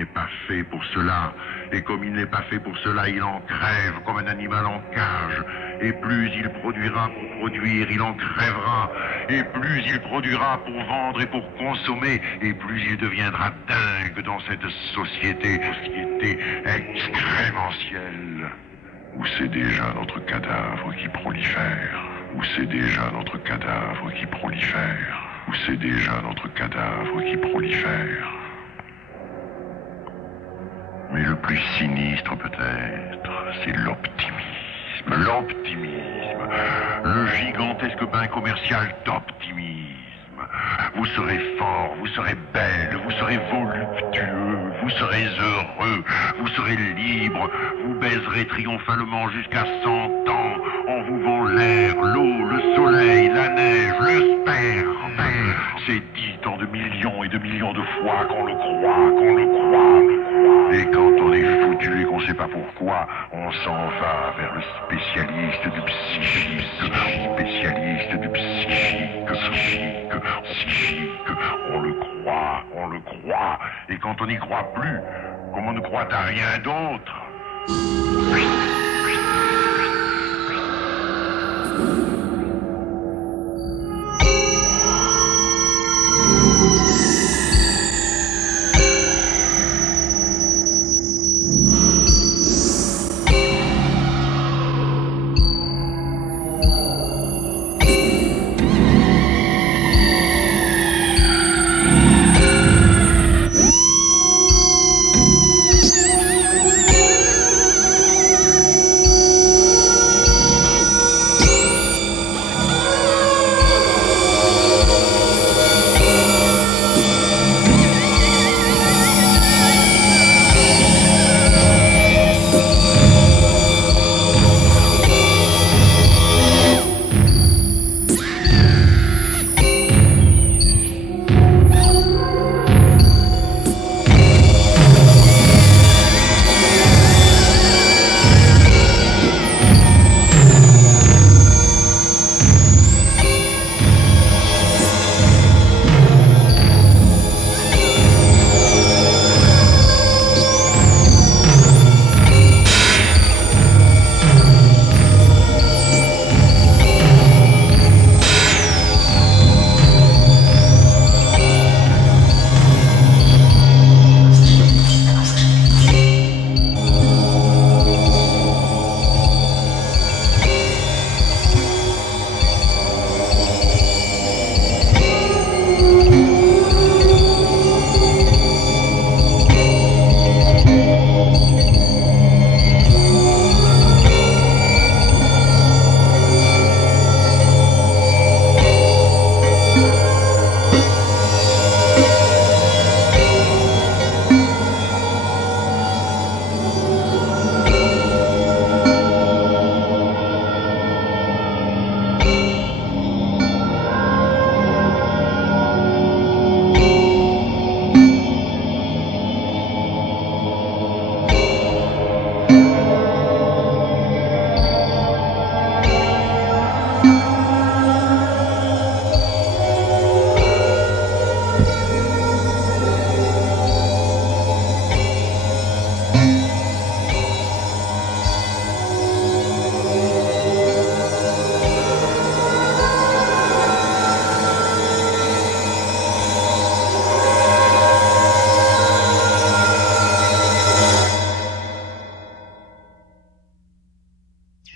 n'est pas fait pour cela. Et comme il n'est pas fait pour cela, il en crève comme un animal en cage. Et plus il produira pour produire, il en crèvera. Et plus il produira pour vendre et pour consommer, et plus il deviendra dingue dans cette société excrémentielle. Où c'est déjà notre cadavre qui prolifère. Où c'est déjà notre cadavre qui prolifère. Où c'est déjà notre cadavre qui prolifère. Mais le plus sinistre peut-être, c'est l'optimisme. L'optimisme. Le gigantesque bain commercial d'optimisme. Vous serez fort, vous serez belle, vous serez voluptueux, vous serez heureux, vous serez libre, vous baiserez triomphalement jusqu'à 100 ans en vous vend l'air, l'eau, le soleil, la neige, le sperme. C'est dit tant de millions et de millions de fois qu'on le croit, qu'on le croit. Et quand on est foutu et qu'on sait pas pourquoi, on s'en va vers le spécialiste du psychisme, spécialiste du psychique. On le croit. Et quand on n'y croit plus, comme on ne croit à rien d'autre.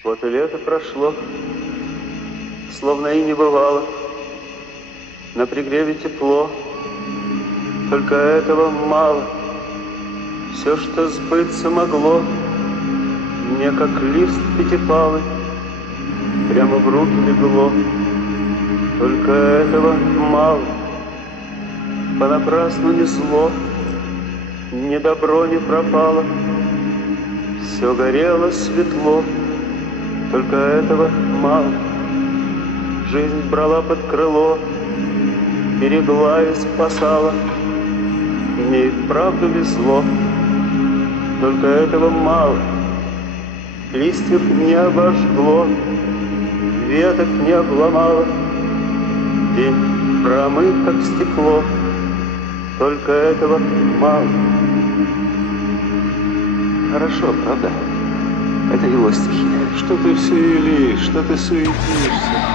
Вот и лето прошло, словно и не бывало. На пригреве тепло, только этого мало. Все, что сбыться могло, мне как лист пятипалый, прямо в руки легло. Только этого мало. Понапрасну ни зло, ни добро не пропало. Все горело светло, только этого мало. Жизнь брала под крыло, берегла и спасала. Мне и вправду везло, только этого мало. Листьев не обожгло, веток не обломало. День промыт, как стекло, только этого мало. хорошо, правда? Это его стихи. Что ты все юлишь, что ты суетишься?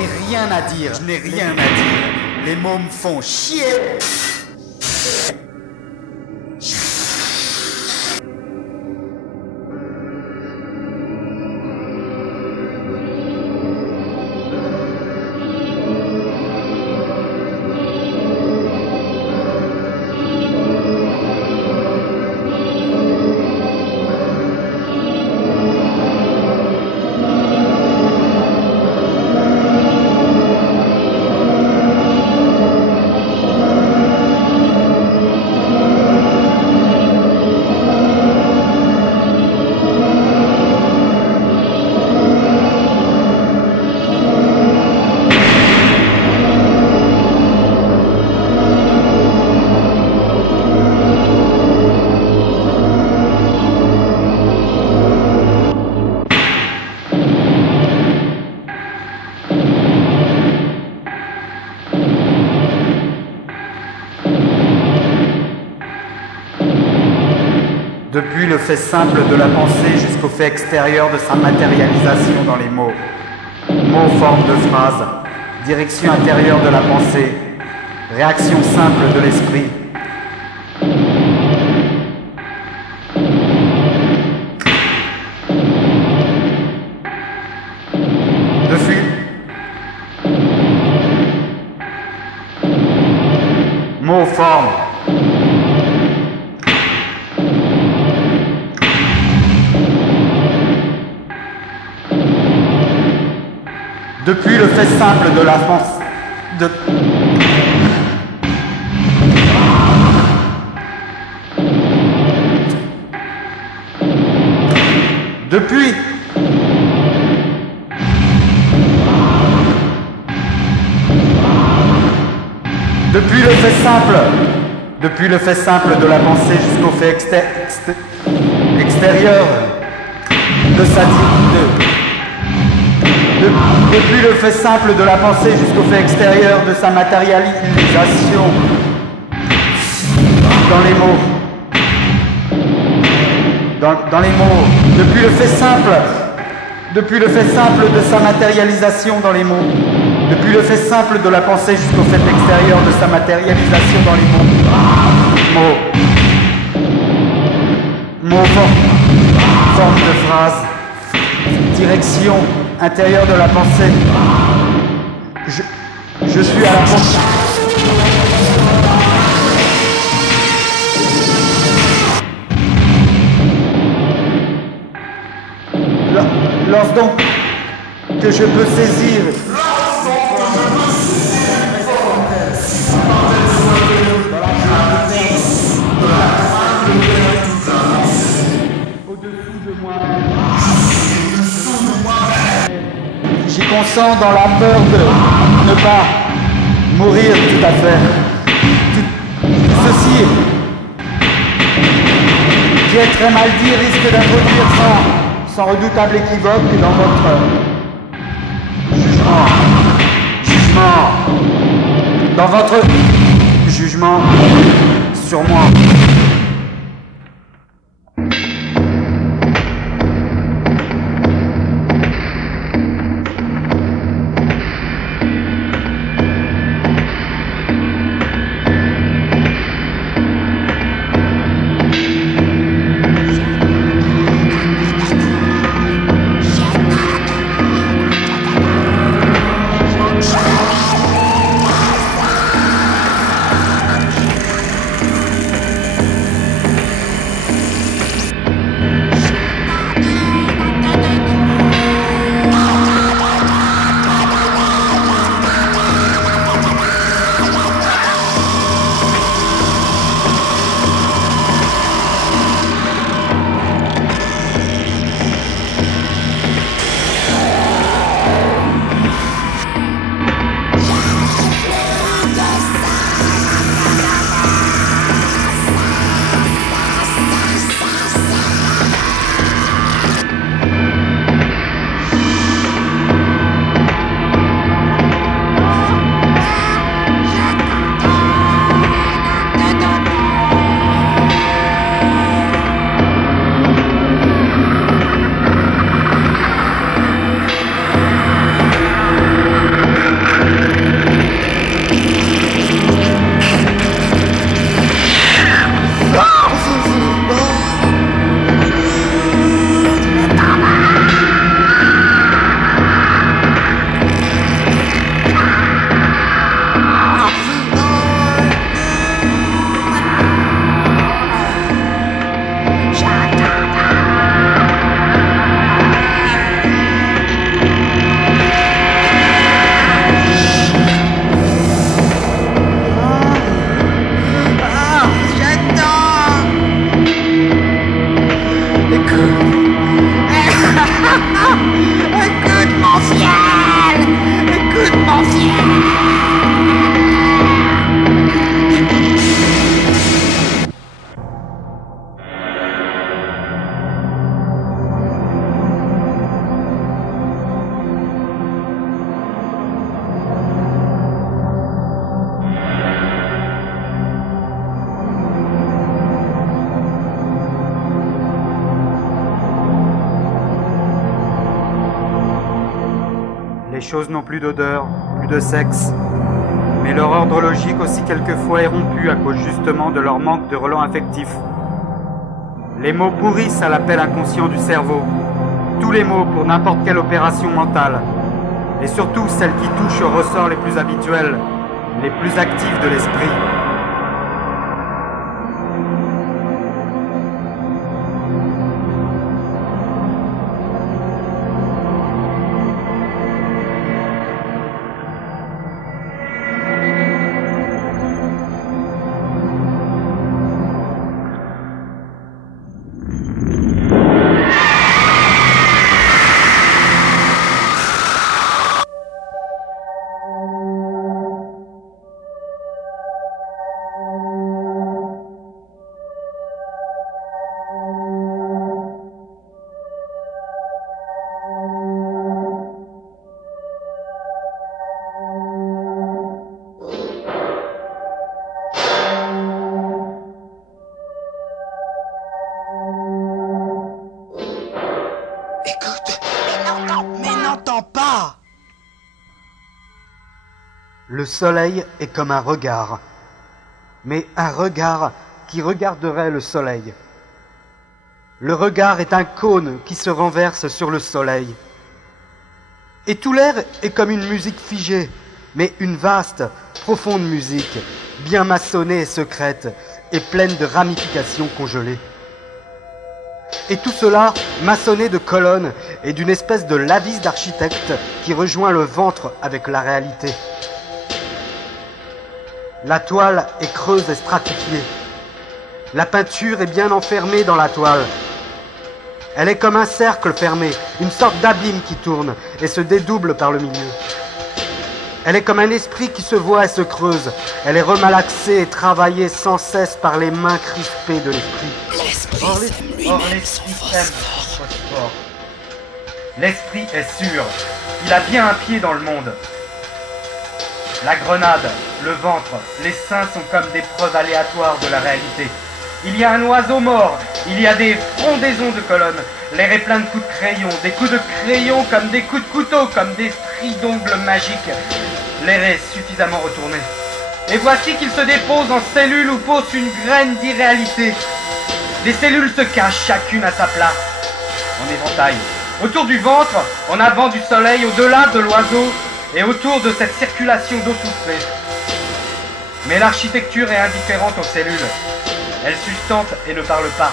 n'ai rien à dire, je n'ai rien à dire. Les mots me font chier. Depuis le fait simple de la pensée jusqu'au fait extérieur de sa matérialisation dans les mots. Mots, forme de phrase, direction intérieure de la pensée, réaction simple de l'esprit. Mots, forme. Depuis le fait simple de la France, Depuis le fait simple de la pensée jusqu'au fait extérieur de sa depuis le fait simple de la pensée jusqu'au fait extérieur de sa matérialisation dans les mots. Dans les mots. Depuis le fait simple de sa matérialisation dans les mots. Depuis le fait simple de la pensée jusqu'au fait extérieur de sa matérialisation dans les mots. Mots, forme de phrase, direction intérieure de la pensée. Je suis à la pensée. Lance donc que je peux saisir. Au-dessous de moi. J'y consens dans la peur de ne pas mourir tout à fait. Tout ceci, qui est très mal dit, risque d'introduire sans redoutable équivoque dans votre dans votre jugement sur moi. Les choses n'ont plus d'odeur, plus de sexe. Mais leur ordre logique aussi quelquefois est rompu à cause justement de leur manque de relents affectifs. Les mots pourrissent à l'appel inconscient du cerveau. Tous les mots pour n'importe quelle opération mentale. Et surtout celles qui touchent aux ressorts les plus habituels, les plus actifs de l'esprit. Le soleil est comme un regard, mais un regard qui regarderait le soleil. Le regard est un cône qui se renverse sur le soleil. Et tout l'air est comme une musique figée, mais une vaste, profonde musique, bien maçonnée et secrète, et pleine de ramifications congelées. Et tout cela maçonné de colonnes et d'une espèce de lavisse d'architecte qui rejoint le ventre avec la réalité. La toile est creuse et stratifiée. La peinture est bien enfermée dans la toile. Elle est comme un cercle fermé, une sorte d'abîme qui tourne et se dédouble par le milieu. Elle est comme un esprit qui se voit et se creuse. Elle est remalaxée et travaillée sans cesse par les mains crispées de l'esprit. L'esprit aime son phosphore. L'esprit est sûr. Il a bien un pied dans le monde. La grenade, le ventre, les seins sont comme des preuves aléatoires de la réalité. Il y a un oiseau mort, il y a des frondaisons de colonnes, l'air est plein de coups de crayon, des coups de crayon comme des coups de couteau, comme des stries d'ongles magiques. L'air est suffisamment retourné. Et voici qu'il se dépose en cellules où pousse une graine d'irréalité. Les cellules se cachent chacune à sa place, en éventail. Autour du ventre, en avant du soleil, au-delà de l'oiseau, et autour de cette circulation d'eau soufflée. Mais l'architecture est indifférente aux cellules. Elle sustente et ne parle pas.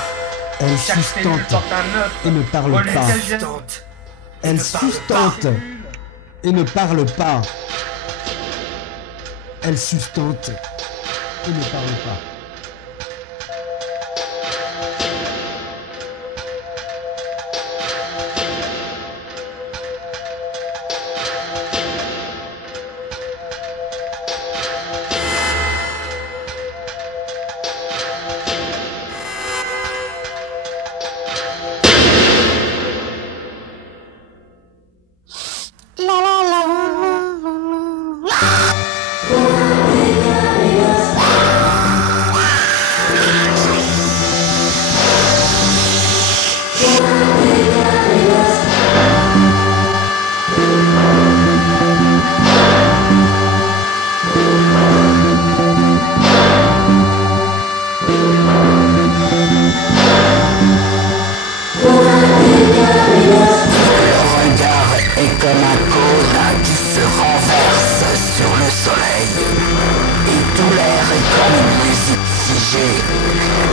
Elle Chaque cellule sustente porte un œuf, et ne parle relié pas. qu'elle gère. Elle sustente et ne parle pas. Elle sustente et ne parle pas.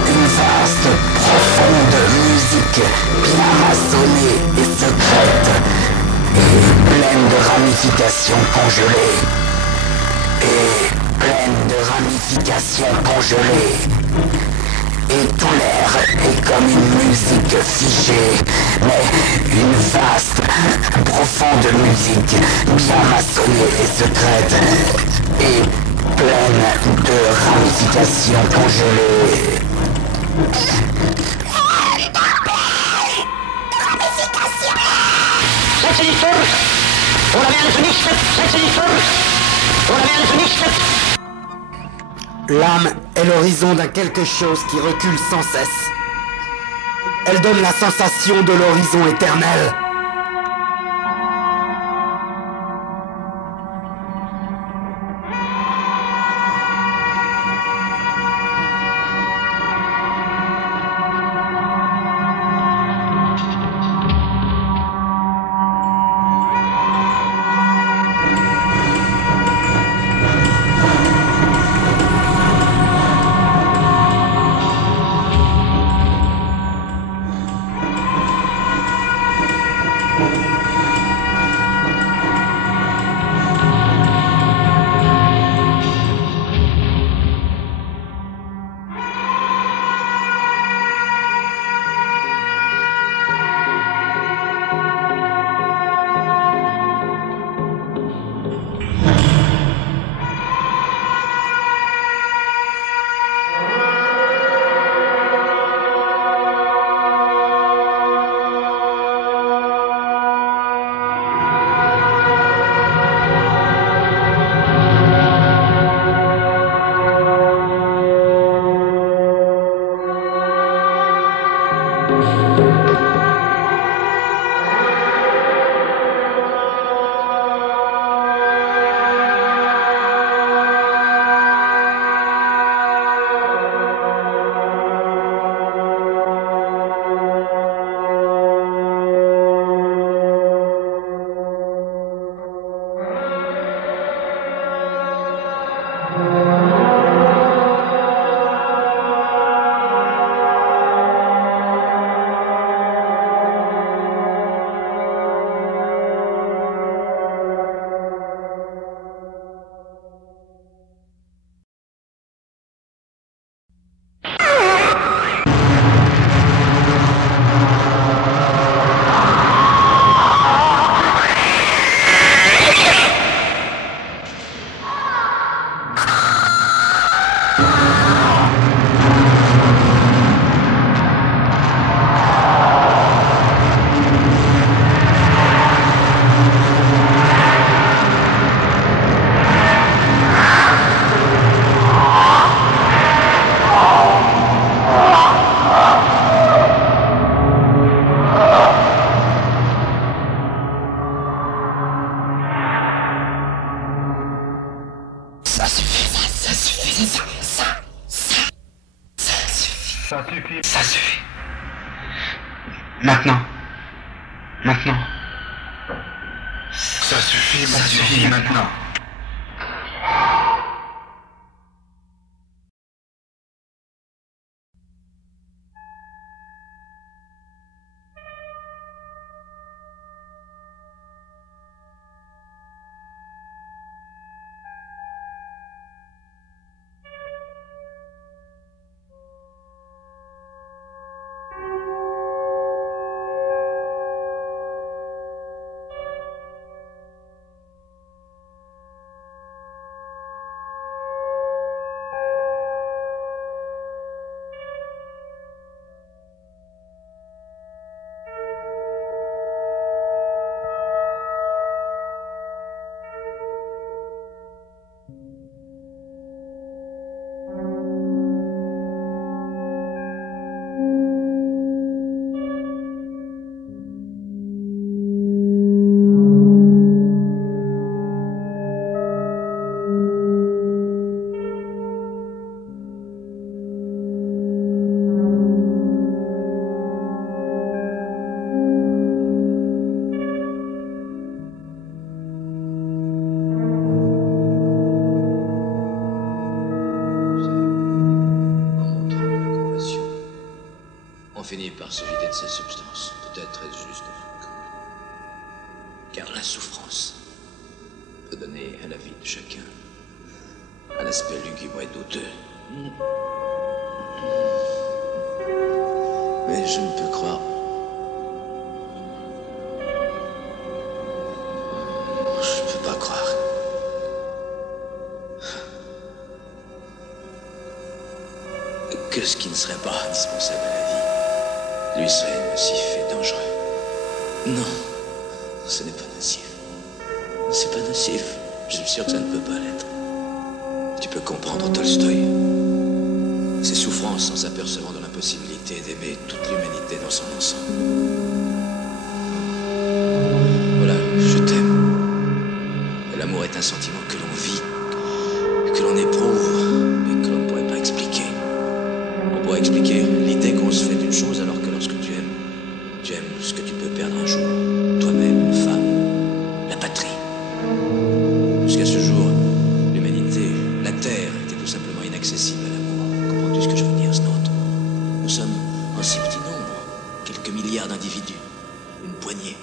Une vaste, profonde musique, bien maçonnée et secrète, et pleine de ramifications congelées. Et pleine de ramifications congelées. Et tout l'air est comme une musique figée, mais une vaste, profonde musique, bien maçonnée et secrète, et pleine de ramifications congelées. L'âme est l'horizon d'un quelque chose qui recule sans cesse. Elle donne la sensation de l'horizon éternel. Ça suffit. Ça suffit. Ça suffit. Ça suffit. Maintenant. Ça suffit maintenant. Finit par se vider de sa substance. Peut-être est-ce juste car la souffrance peut donner à la vie de chacun un aspect lugubre et douteux. Mais je ne peux croire. Je ne peux pas croire. Que ce qui ne serait pas indispensable à la vie lui serait nocif et dangereux. Non, ce n'est pas nocif. C'est pas nocif. Je suis sûr que ça ne peut pas l'être. Tu peux comprendre Tolstoï. Ses souffrances en s'apercevant de l'impossibilité d'aimer toute l'humanité dans son ensemble. Voilà, je t'aime. Et l'amour est un sentiment que l'on vit, que l'on éprouve, mais que l'on ne pourrait pas expliquer. On pourrait expliquer l'idée qu'on se fait d'une chose alors que lorsque tu aimes ce que tu peux perdre un jour. Toi-même, une femme, la patrie. Jusqu'à ce jour, l'humanité, la Terre, était tout simplement inaccessible à l'amour. Comprends-tu ce que je veux dire, Snout? Nous sommes en si petit nombre, quelques milliards d'individus, une poignée.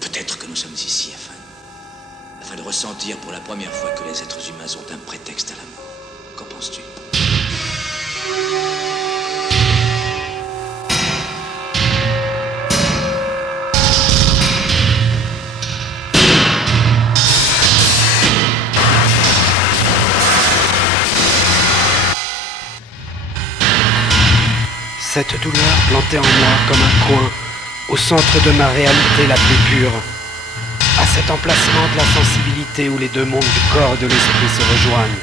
Peut-être que nous sommes ici afin de ressentir pour la première fois que les êtres humains ont un prétexte à l'amour. Qu'en penses-tu? Cette douleur plantée en moi comme un coin, au centre de ma réalité la plus pure, à cet emplacement de la sensibilité où les deux mondes du corps et de l'esprit se rejoignent.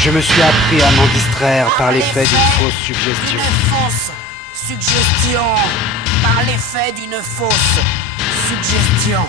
Je me suis appris à m'en distraire par l'effet d'une fausse suggestion. Une fausse suggestion. Par l'effet d'une fausse suggestion.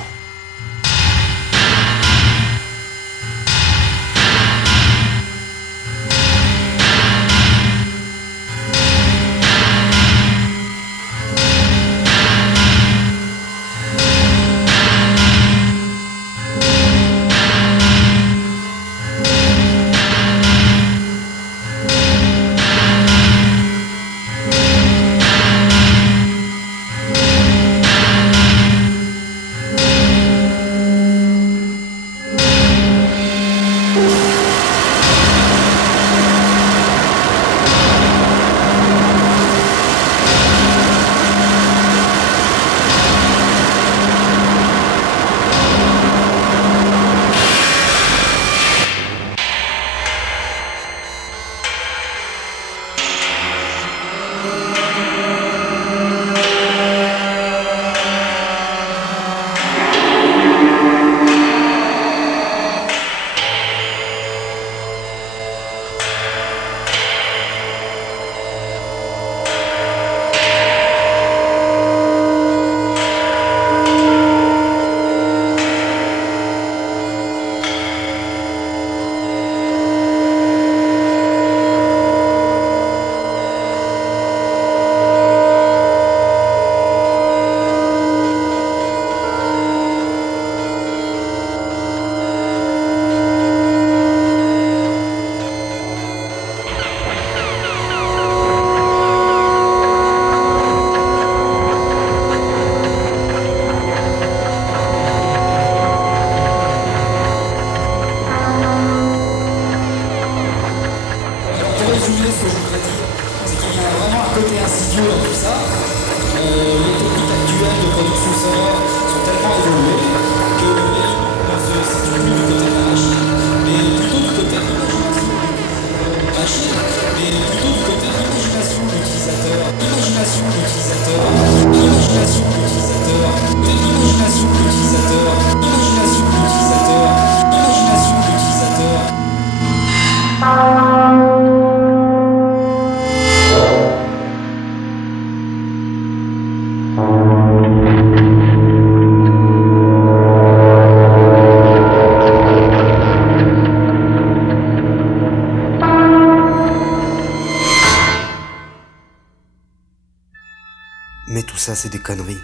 ça, c'est des conneries.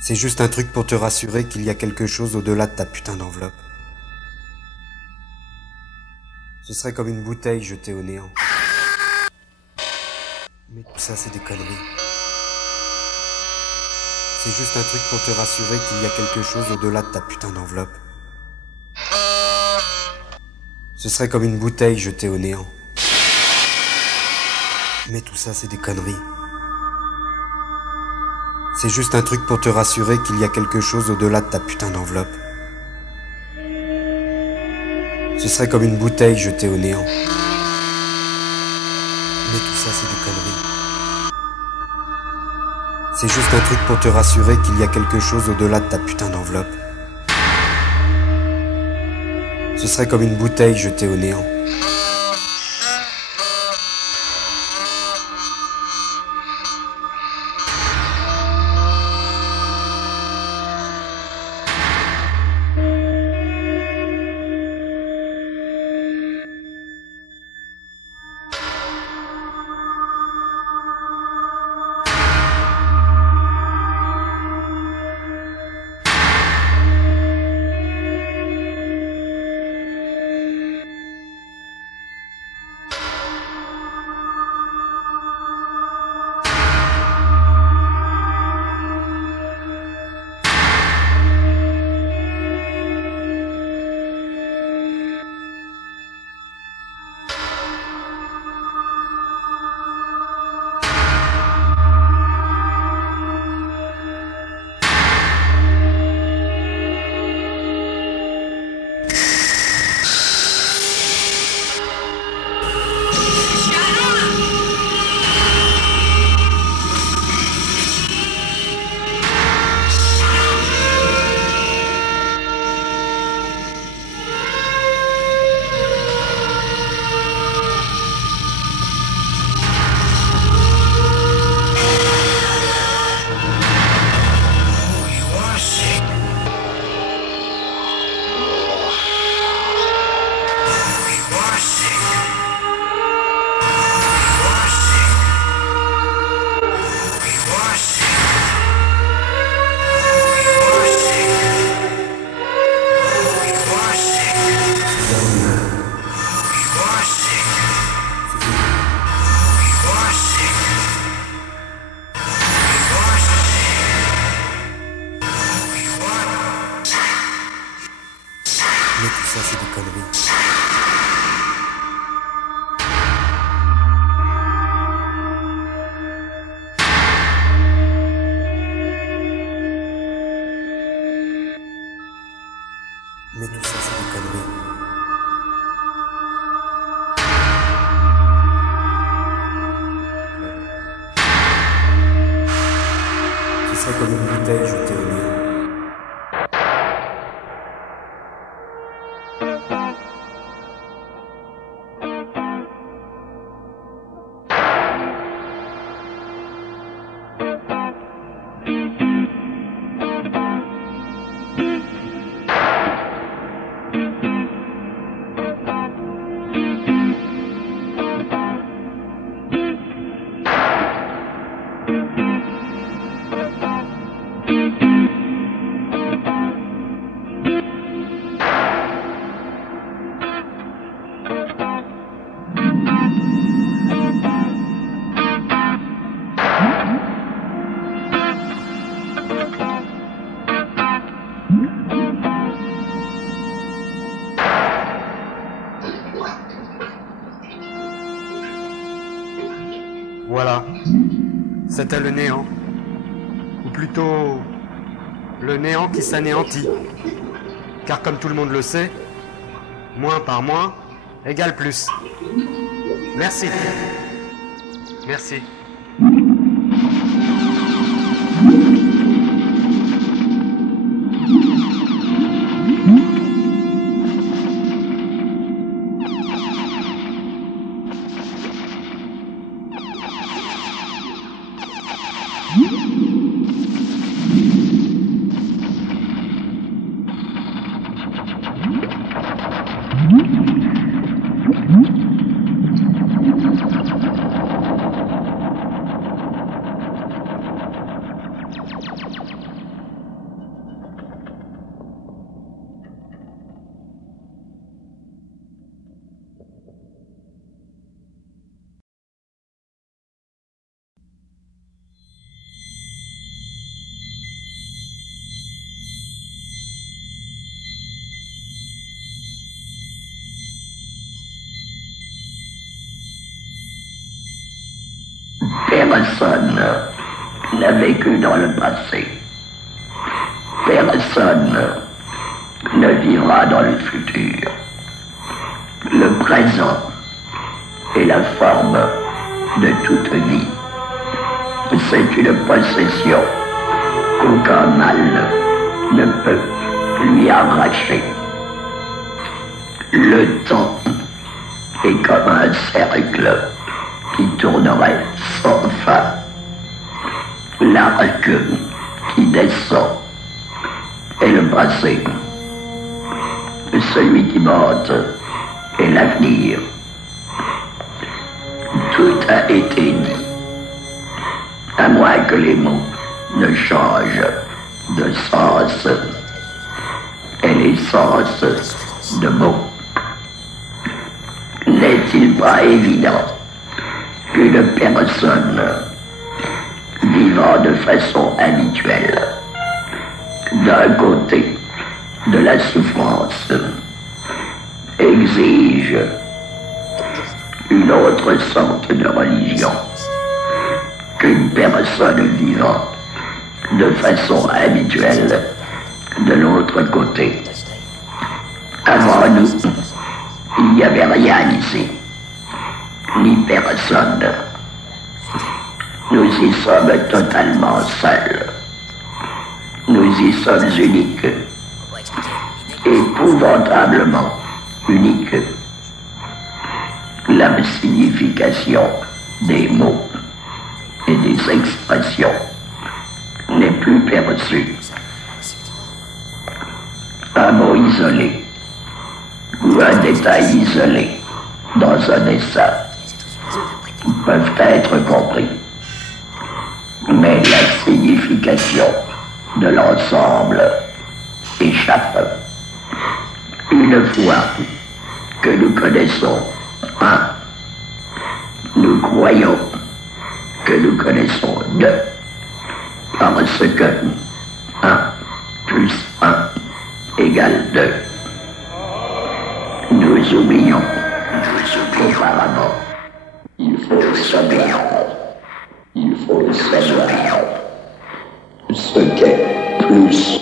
C'est juste un truc pour te rassurer qu'il y a quelque chose au-delà de ta putain d'enveloppe. Ce serait comme une bouteille jetée au néant. Mais tout ça, c'est des conneries. C'est juste un truc pour te rassurer qu'il y a quelque chose au-delà de ta putain d'enveloppe. Ce serait comme une bouteille jetée au néant. Mais tout ça, c'est des conneries. C'est juste un truc pour te rassurer qu'il y a quelque chose au-delà de ta putain d'enveloppe. Ce serait comme une bouteille jetée au néant. Mais tout ça, c'est des conneries. C'est juste un truc pour te rassurer qu'il y a quelque chose au-delà de ta putain d'enveloppe. Ce serait comme une bouteille jetée au néant. Mais tout ça, c'est des conneries. Mais tout ça, c'est des conneries. Ce serait comme une bouteille jetée au néant. Voilà, c'était le néant, ou plutôt le néant qui s'anéantit, car comme tout le monde le sait, moins par moins égale plus. Merci. Merci. Personne n'a vécu dans le passé. Personne ne vivra dans le futur. Le présent est la forme de toute vie. C'est une possession qu'aucun mal ne peut lui arracher. Le temps est comme un cercle qui tournerait sans fin. L'arc qui descend est le passé. Celui qui monte est l'avenir. Tout a été dit, à moins que les mots ne changent de sens et les sens de mots. N'est-il pas évident qu'une personne vivant de façon habituelle d'un côté de la souffrance exige une autre sorte de religion qu'une personne vivant de façon habituelle de l'autre côté? Avant nous, il n'y avait rien ici, ni personne. Nous y sommes totalement seuls. Nous y sommes uniques, épouvantablement uniques. La signification des mots et des expressions n'est plus perçue. Un mot isolé ou un détail isolé dans un dessin peuvent être compris, mais la signification de l'ensemble échappe. Une fois que nous connaissons un, nous croyons que nous connaissons deux, parce que 1 plus 1 égale 2. Nous oublions auparavant. Il faut savoir, il faut savoir ce qu'est plus.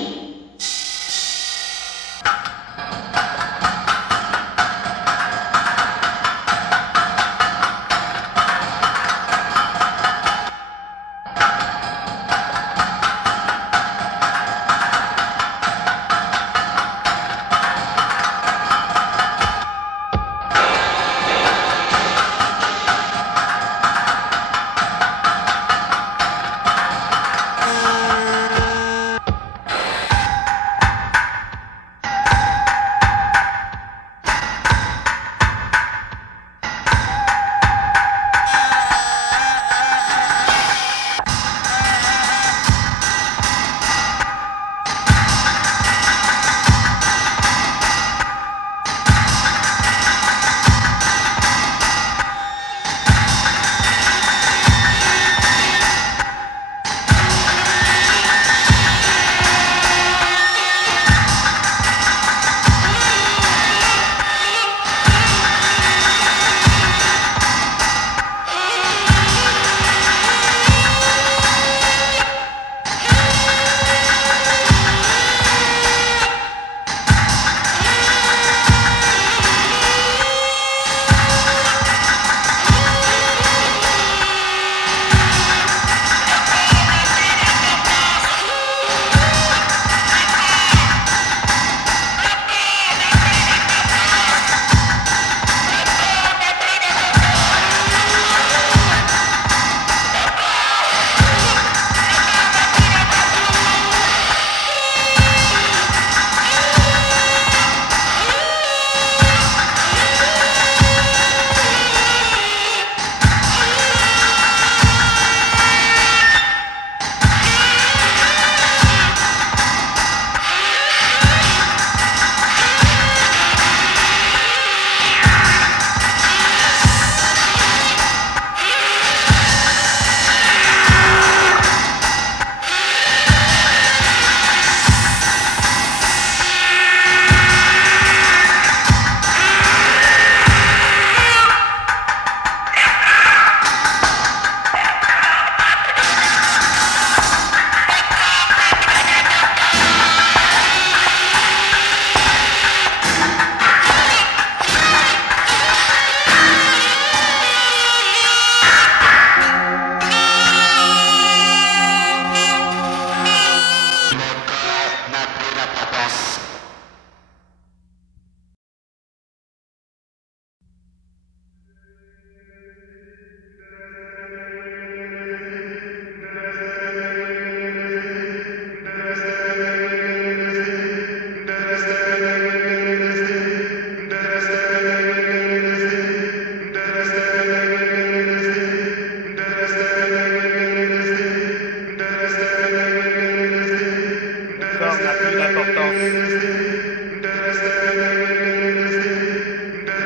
forme n'a plus d'importance.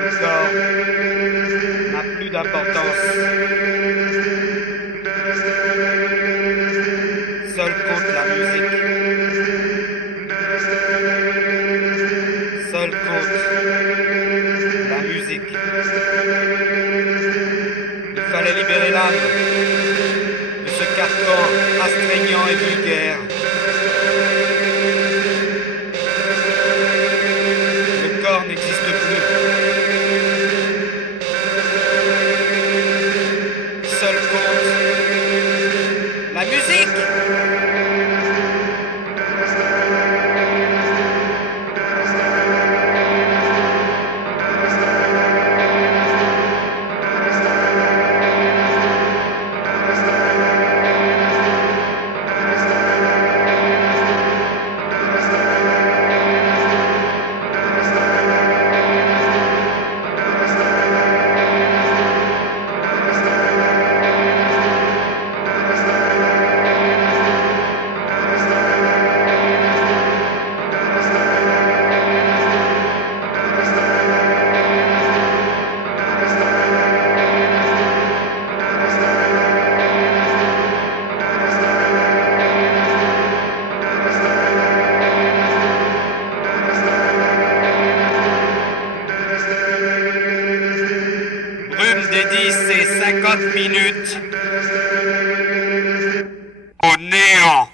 Le corps n'a plus d'importance. Seul compte la musique. Seul compte la musique. Il fallait libérer l'âme de ce carcan astreignant et vulgaire. Le corps n'existe plus. Seul compte la musique. Brume des 10 et 50 minutes au néant.